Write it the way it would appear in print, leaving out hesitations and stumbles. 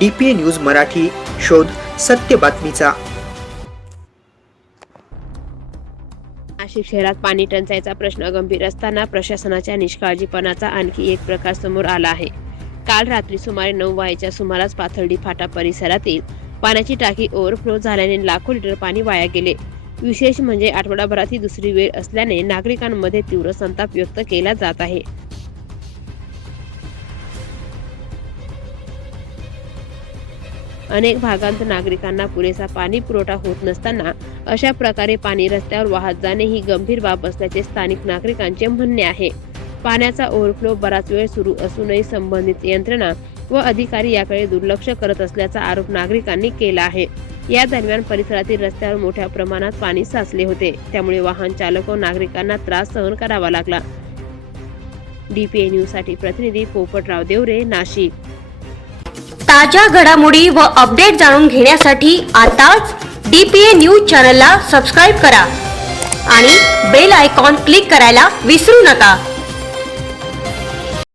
DPA news Marathi, शोध सत्य बातमीचा। नाशिक शहरात पाणी टंचाईचा प्रश्न गंभीर असताना प्रशासनाच्या निष्काळजीपणाचा आणखी एक प्रकार समोर आला आहे। काल रात्री सुमारे 9 वाजेच्या सुमारास पाथर्डी फाटा परिसरातील पाण्याची टाकी ओव्हरफ्लो झाल्याने लाखो लिटर पाणी वाया गेले। विशेष म्हणजे आठवडाभरात ही दुसरी वेळ असल्याने नागरिकांमध्ये तीव्र संताप व्यक्त केला जात आहे। अनेक भागांत नागरिकांना पुरेसा पाणी पुरवठा होत नसताना अशा प्रकारे पाणी रस्त्यावर वाहत जाणे ही गंभीर बाब असल्याचे स्थानिक नागरिकांचे म्हणणे आहे। पाण्याचा ओव्हरफ्लो बराच वेळ सुरू असूनही संबंधित यंत्रणा व अधिकारी याकडे दुर्लक्ष करत असल्याचा आरोप नागरिकांनी केला आहे। या दरम्यान परिसरातील रस्त्यावर मोठ्या प्रमाणात पाणी साचले होते, त्यामुळे वाहन चालक व नागरिकांना त्रास सहन करावा लागला। DPA न्यूज साठी प्रतिनिधी पोपटराव देवरे, नाशिक। ताज्या घडामोडी व अपडेट जाणून घेण्यासाठी आताच DPA न्यूज चॅनलला सबस्क्राइब करा आणि बेल आयकॉन क्लिक करायला विसरू नका।